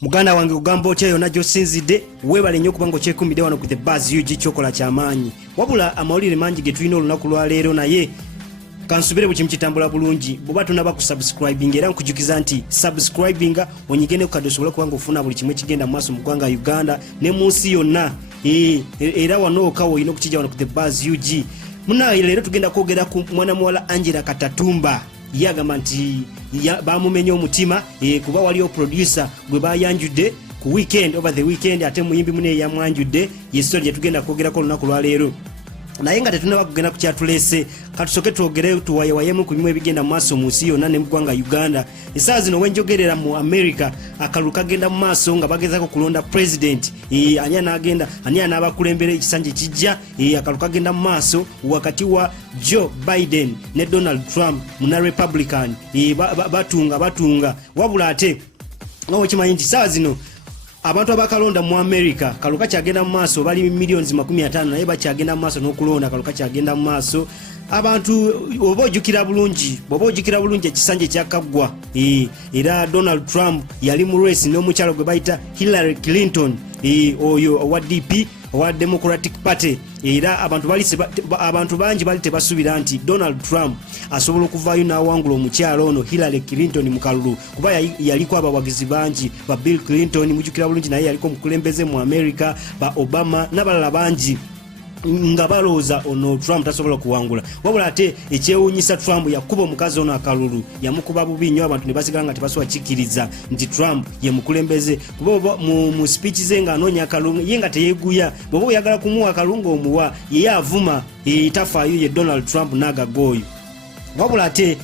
Muganda wange ugamba otya yonna gy'osinzidde weebale nnyo kubanga okyekuumidde wano ku the buzz UG kyokola ky'amaanyi. Wabula amawulire mangi ge tulina olunaku lwa leero naye kansubire bukimu kitambula bulungi bw'oba tonaba ku subscribing era nkujukiza nti subscribing onyige ne ku kadde osobola kubanga ofuna buli kimu ekigenda mu maaso mu ggwanga Uganda ne mu nsi yonna. Era wano okawo olina okukijja wano ku the buzz UG. Munaye leero tugenda kwogera ku mwana muwala Angella Katatumba. Yagamba nti bamumenya omutima kuba waliyo producer gwe bayanjudde ku weekend over the weekend ate muyimbi mune yamwanjudde yeso lye tugenda kwogerako olunaku lwa leero. Naye nga tetunaba kugenda ku kyatulese katusoke twogere tuwayewayemu ku bimwe ebigenda mu maaso mu nsi yonna ne mu ggwanga Uganda. Essaawa zino wenjogerera mu America akalulu kagenda mu maaso nga bagezako kulonda president ani anaabakulembera ekisanja kijja akalulu kagenda mu maaso wakati wa Joe Biden ne Donald Trump muna Republican batunga wabula ate ngawo kimanyi nti essaawa zino abantu abakalonda mu America kaluka kyagenda mu maaso bali millions 50 naye bakyagenda mu maaso n'okulonda kaluka kyagenda mu maaso abantu oba ojjukira bulungi ekisanja kyakaggwa era Donald Trump yali mu race n'omukyalo gwe bayita Hillary Clinton oyo owa DP owa Democratic Party era abantu bangi bali tebasuubira nti Donald Trump asobola okuvaayo n'awangula omukyalo ono Hillary Clinton mu kalulu kuba yaliko abawagizi bangi ba Bill Clinton mujjukira bulungi naye yaliko omukulembeze mu America ba Obama n'abalala bangi nga balooza ono Trump tasobola kuwangula wabula ate ekyewuunyisa Trump yakuba omukazi ono akalulu yamukuba bubi nnyo abantu ne basigala nga tebasobola kikkiriza nti Trump ye mukulembeze kuba mu speech ze nga anoonya akalulu ye nga teyeeguya bw'oba oyagala kumuwa akalulu omuwa ye avuma tafaayo ye Donald Trump n'agagooyo wabula ate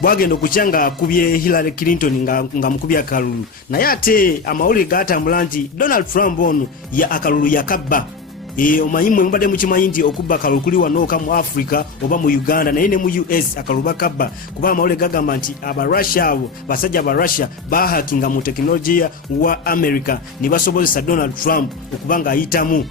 bwagenda okukyanga akubye Hillary Clinton nga mukubye akalulu naye ate amawulire gatambula nti Donald Trump ono ya akalulu yakabba omanyi mwe mubadde mukimanyi nti okubba akalulu kuli wano oka mu Africa oba mu Uganda naye ne mu US akalulu bakabba kuba amawulire gagamba nti Russia abo basajja ba Russia bahakinga mu teknologiya wa America ne basobozesa Donald Trump okubanga ayitamu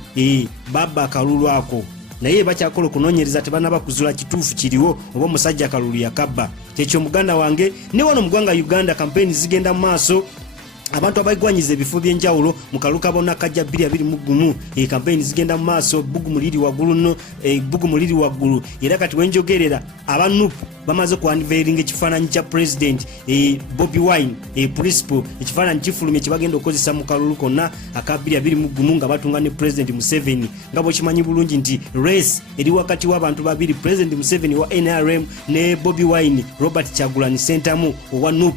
babba akalulu ako naye bakyakola okunoonyereza tebanaba kuzula kituufu kiriwo oba omusajja akalulu yakabba. Kyekyo muganda wange ne wano mu ggwanga Uganda campaign zigenda mu maaso abantu abaigwanyiza ebifo byenjawulo mu kaluka bonna kajja 2021 campaign zigenda mu maaso bugu muliri waggulu era kati wenjogerera abantu bamaze ku unveiling ekifaananyi kya president Bobi Wine principal ekifaananyi kifulumye kibagenda okozesa mu kalulu konna aka 2021 nga batunga ne president Museveni nga bw'okimanyi bulungi nti race eri wakati w'abantu babiri president Museveni wa NRM ne Bobi Wine Robert Kyagulanyi Ssentamu owa NUP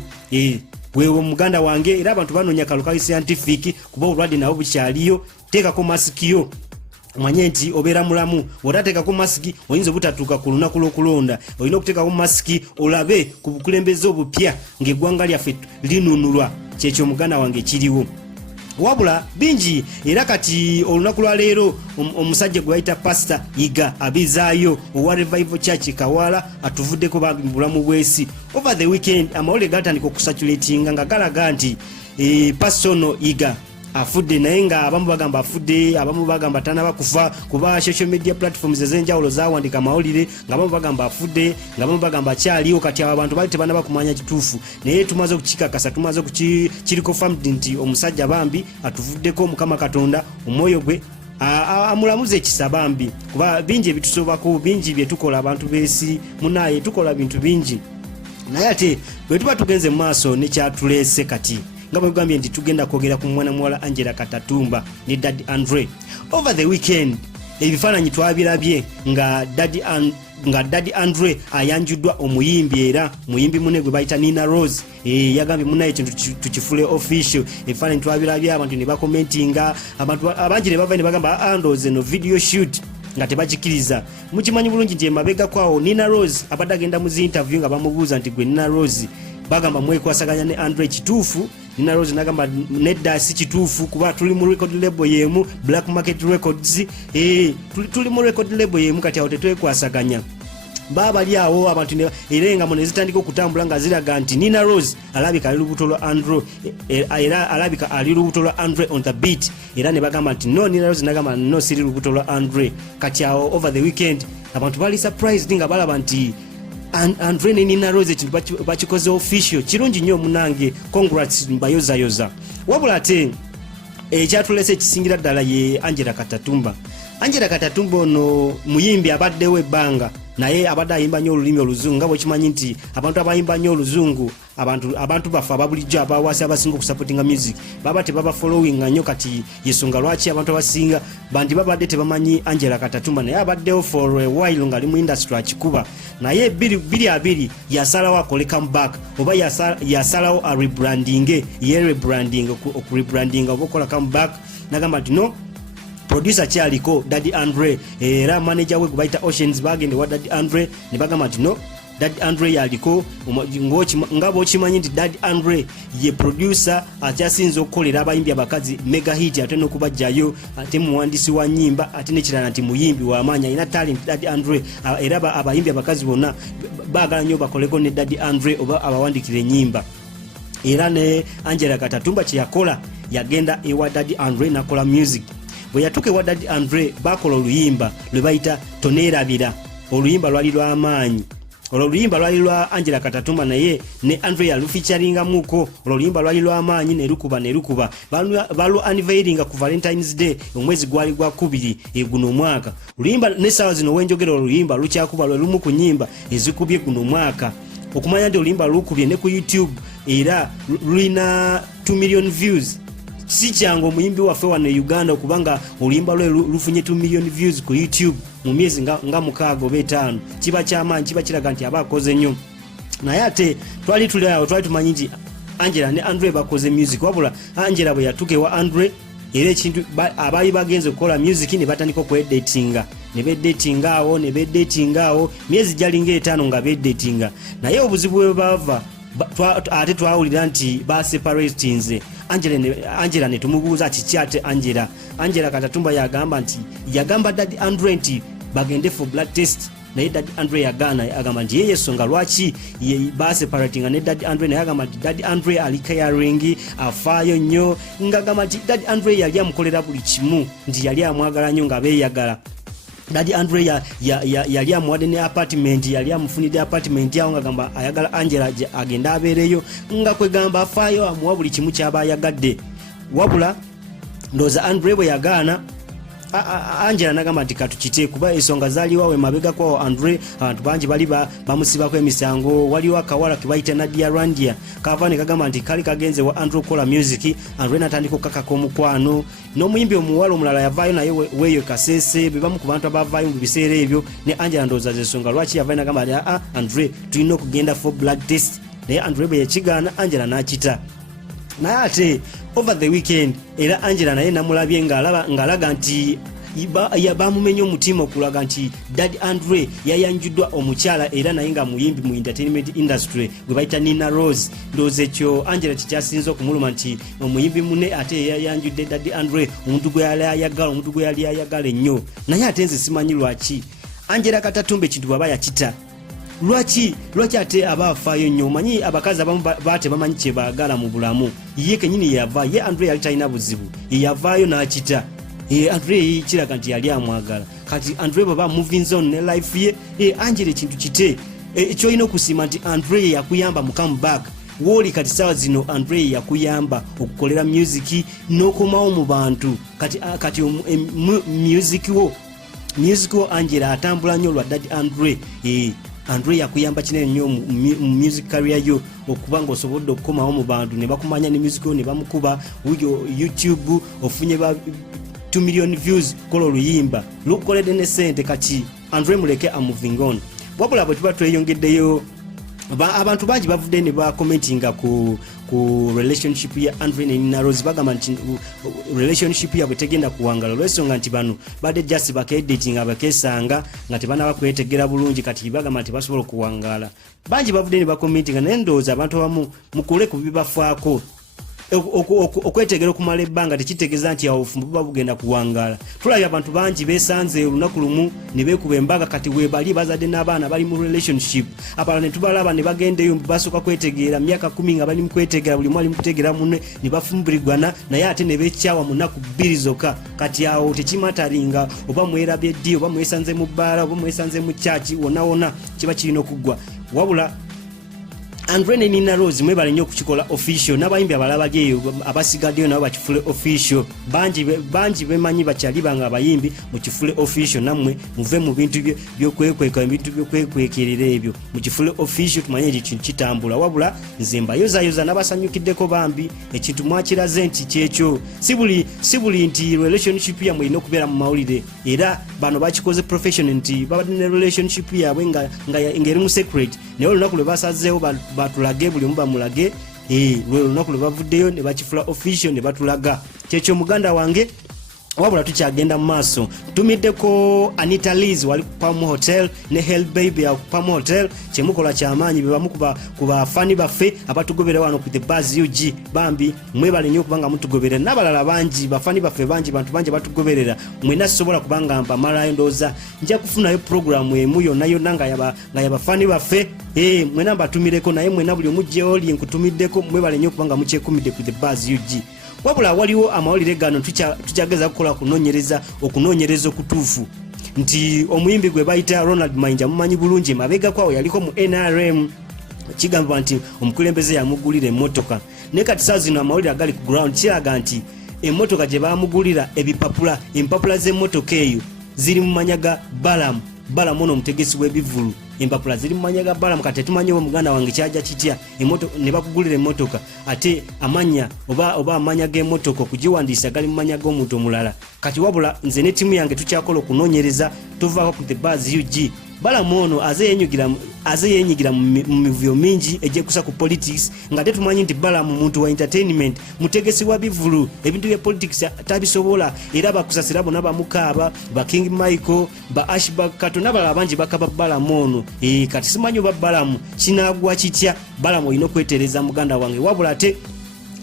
wewe muganda wange era abantu banoonya kaluka scientific kuba obulwadde nabo bukyaliyo teekako masiki yo omanye nti obeera mulamu otateekako masiki oyinza obutatuuka ku lunaku lw'okulonda olina okuteekako masiki olabe ku bukulembeze obupya ng'eggwanga lyaffe linunulwa kyekyo muganda wange kiriwo wabula bingi era kati olunaku lwa leero omusajja gwe bayita Pastor Yiga abizaayo owa Revival Church Kawala atuvuddeko bulamu bwesi over the weekend amawulire gatandika okusatulatinga nga galaga nti Pastor ono Yiga afudde naye nga abamu bagamba afudde abamu bagamba tanaba kufa kuba social media platforms ez'enjawulo zaawandika amawulire nga abamu bagamba afudde nga abamu bagamba akyaliwo kati abo abantu bali tebanaba kumanya kituufu naye tumaze okukikakasa tumaze kiriko family nti omusajja bambi atuvuddeko Mukama Katonda omwoyo gwe amulamuze ekisa bambi kuba bingi ebitusobako bingi byetukola abantu b'ensi munaye tukola bintu bingi naye ate bwe tuba tugenze mu maaso nekyatulese kati nga bwe gambye nti tugenda kwogera ku mwana muwala Angella Katatumba ne Daddy Andre. Over the weekend ebifaananyi twabirabye nga Daddy Andre ayanjuddwa omuyimbi era muyimbi mune gwe bayita Nina Rose yagambye munaye ekintu tukifule official ebifaananyi twabirabye abantu ne bakomentinga abantu abangi ne bava ne bagamba andoze no video shoot nga tebakikiriza mukimanyi bulungi nti emabega kwawo Nina Rose abadde agenda mu interview nga bamubuuza nti gwe Nina Rose bagamba mwekwasaganya ne Andre kituufu Nina Rose nagamba nedda si kituufu kuba tuli mu record label yemu Black Market Records tuli mu record label yemu kati awo tetwekwasaganya baba lyawo abantu ne erenga mone zitandika okutambula nga ziraga nti Nina Rose alabika ali lubuto lwa Andre era alabika ali lubuto lwa Andre on the beat era ne bagamba nti no Nina Rose nagamba no siri lubuto lwa Andre kati awo over the weekend abantu bali surprised nga balaba nti Andre ne Nina Rose ekintu bakikoze official kirungi nnyo munange congrats mbayozayoza wabula ate ekyatulese ekisingira ddala ye Angella Katatumba ono muyimbi abaddewo ebbanga naye abadde ayimba nnyo olulimi oluzungu nga bwekimanyi nti abantu abayimba nnyo oluzungu abantu bafe ababulijjo abawasi abasinga okusupportinga music baba tebaba following nnyo kati yesonga lwaki abantu abasinga bandi babadde tebamanyi Angella Katatumba naye abaddewo for a while nga ali mu industry akikuba naye biri abiri yasalawo akole comeback oba yasalawo a rebranding oba okola comeback nagamba nti no producer kyaliko Daddy Andre era manager we gubaita Oceans bagende wa Daddy Andre ne bagamba nti no Daddy Andre yaliko ngabo kimanyi nti Daddy Andre ye producer akyasinze okukolera abayimbi abakazi mega hit ate n'okubajjayo ate muwandisi wa nyimba ate nekirala nti muyimbi wa maanya ina talent Daddy Andre era abayimbi abakazi bonna baagala nnyo bakoleko ne Daddy Andre oba abawandikire nyimba era ne Angella Katatumba kyeyakola yagenda ewa Daddy Andre nakola music bwe yatuke wa Daddy Andre bakola oluyimba lwe bayita toneerabira oluyimba lwali lw'amaanyi oluyimba lwali lwa Angella Katatumba naye ne Andre yalufeaturinga muko oluyimba lwali lw'amaanyi ne lukuba balu unveiling ku Valentine's Day omwezi gwali gwa 2 guno mwaka oluyimba ne sawa zino wenjogera oluyimba lukyakuba lwe lumu ku nyimba ezikubye guno mwaka okumanya nti oluyimba lukubye ne ku YouTube era lulina 2 million views si kyango muyimbi waffe wano Uganda okubanga oluyimba lwe lufunye 2 million views ku YouTube mu miezi nga mukaaga oba 5 kiba kyamaanyi kiba kiraga nti abakoze nnyo naye ate twali tumanyi nti Angella ne Andre bakoze music wabula Angella bwe yatuke wa Andre era ekintu abali bagenze okukola music ne batandika okwedatinga ne bedatinga awo miezi jalinga 5 nga bedatinga naye obuzibu bwe bava ate twawulira nti baseparatinze Angella ne tumubuuza kikyate Angella Katatumba yagamba Daddy Andre nti bagende for blood test naye Daddy Andre yagamba nti yeye songa lwaki baseparatinga ne Daddy Andre naye agamba nti Daddy Andre ali caring afaayo nnyo ngagamba nti Daddy Andre yali amukolera buli kimu nti yali amwagala nnyo nga beeyagala Daddy Andre yali amuwadde ne apartment yali amufunidde apartment yawo ngagamba ayagala Angella agenda abeereyo nga kwegamba afaayo amuwa buli kimu kyaba ayagadde wabula ndoza Andre bwe yagaana Angella nagamba nti katukite kuba ensonga zaaliwawe mabega kwa Andre abantu bangi bali bamusibako emisango waliwo akawala kebayita Nadia Randia kava ne kagamba nti kali kagenze wa Andre okola music Andre natandika okukakaka omukwano n'omuyimbi omuwala omulala yavaayo naye weeyo Kasese bebamu ku bantu abavaayo mu biseera ebyo ne Angella ndowooza z'ensonga lwaki yavaayo nagamba nti Andre tulina okugenda for blood test naye Andre bwe yakigaana Angella n'akita naye ate over the weekend era Angella naye namulabye ng'alaga nti bamumenye omutima okulaga nti Daddy Andre yayanjuddwa omukyala era naye nga muyimbi mu entertainment industry gwe bayita Nina Rose ndowooza ekyo Angella kikyasinza okumuluma nti omuyimbi mune ate yayanjudde Daddy Andre omuntu gwe yali ayagala ennyo naye ate nze simanyi lwaki Angella Katatumba ekintu bwaba yakita lwaki ate abafaayo nnyo omanyi abakazi abamu bate bamanyi kye baagala mu bulamu ye kenyini yavaayo ye Andre yali talina buzibu yavaayo n'akita Andre kiraga nti yali amwagala kati Andre baba moving zone ne life ye Angella ekintu kite ekyolina okusima nti Andre yakuyamba mu comeback woli kati sawa zino Andre yakuyamba okukolera music n'okomawo mu bantu kati music wo Angella atambula nnyo lwa Daddy Andre Andre yakuyamba kinene nnyo mu music career yo okubanga osobodde okukomawo mu bantu ne bakumanya ne music yo ne bamukuba YouTube ofunye 2 million views kola oluyimba lukoledde ne sente kati Andre muleke moving on wabula bwe tuba tweyongeddeyo abantu bangi bavudde ne bakomentinga ku relationship ya Andre ne Nina Rose bagamba nti relationship yabwe tegenda kuwangala olw'ensonga nti bano badde just bakedatinga bakesanga nga tebanaba kwetegera bulungi kati bagamba nti basobola okuwangala bangi bavudde ne bakomentinga naye ndowooza abantu abamu mukule ku bibafaako okwetegera okumala ebbanga tekitegeeza nti awufumbu bugenda kuwangala tulabye abantu bangi besanze olunaku lumu ne beekuba embaga kati webali bazadde n'abaana bali mu relationship abalala ne tubalaba ne bagendeyo basooka kwetegeera myaka 10 nga bali mu kwetegeera buli mwali mu kutegeera munne ne bafumbirigwana naye ate ne beekyawa mu nnaku 2 zokka kati awo tekimataringa oba mwerabye ddi oba mwesanze mu bbaala oba mwesanze mu kyaki wona kiba kirina okuggwa wabula Andrene Nina Rose mwebale nnyo okukikola official n'abayimbi abalabageyo abasigaddeyo nabo bakifule official bangi bemanyi bakyali banga abayimbi mukifule official namwe muve mu bintu byokwekweka ebintu byokwekwekirira ebyo mukifule official tumanye ekintu kitambula wabula nze mbayozayoza n'abasanyukiddeko bambi ekintu mwakiraze nti kyekyo si buli nti relationship yamwe erina okubeera mu mawulire era bano bakikoze professional nti babadde ne relationship yabwe ng'eri mu secret naye olunaku lwe basazeewo batulage buli muba mulage lwe lunaku lwe bavuddeyo ne bakifula official ne batulaga kyekyo muganda wange wabula tukyagenda mu maaso tumiddeko Anita Liz wali ku Palm Hotel ne Hell Baby ya ku Palm Hotel kyemukola kyamaanyi be bamu ku bafani baffe abatugobera wano ku The Buzz UG bambi mwebale nnyo kubanga mutugobera n'abalala bangi bafani baffe bangi bantu bangi batugoberera mwena sisobola kubanga mbamalayo ndooza nja kufunayo programu emu yonna nga yabafani baffe mwena mbatumireko naye mwena buli omujje oli nkutumiddeko mwebale nnyo kubanga mukyekumidde ku The Buzz UG wabula waliwo amawulire gano tukyageza kukola okunoonyereza okutuufu nti omuyimbi gwe bayita Ronald Mayinja mumanyi bulungi mabega kwawo yaliko mu NRM kigamba nti omukulembeze yamugulira emmotoka naye kati saa zino amawulire agali ku ground kiraga nti emmotoka gye bamugulira empapula z'emmotoka eyo ziri mu manya ga Balamu ono omutegesi w'ebivulu empapula ziri mu manya ga Balamu kati tumanyi omuganda wange kyajja kitya ne bakugulira emmotoka ate amanya oba amanya g'emmotoka okugiwandiisa gali mu manya g'omuntu omulala kati wabula nze ne timu yange tukyakola okunoonyereza tuvaako ku The Buzz UG Balamu ono aze yenyigira mu mivuyo mingi egyekusa ku politics nga tetumanyi nti Balamu muntu wa entertainment mutegesi wa bivulu ebintu bya politics tabisobola era bakusasira bona bamukaaba ba King Michael ba Ashback kato n'abalala bangi bakaba Balamu ono kati simanyi oba Balamu kinagwa kitya Balamu olina okwetereza muganda wange wabula ate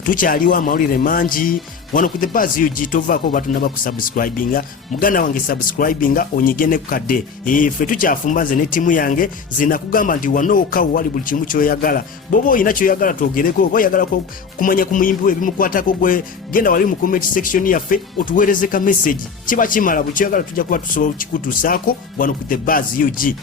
tukyaliwo amawulire mangi wano ku The Buzz UG tovaako batunaba ku subscribinga muganda wange subscribinga onyigene ku kadde ffe tukyafumba nze ne timu yange zina kugamba nti wano okawo wali buli kimu kyoyagala boba olina kyoyagala twogereko oba oyagala kumanya ku muyimbi we ebimukwatako gwe genda wali mu comment section yaffe otuweereze ka message kiba kimala bwe kyoyagala tujja kuba tusobola kikutuusaako wano ku The Buzz UG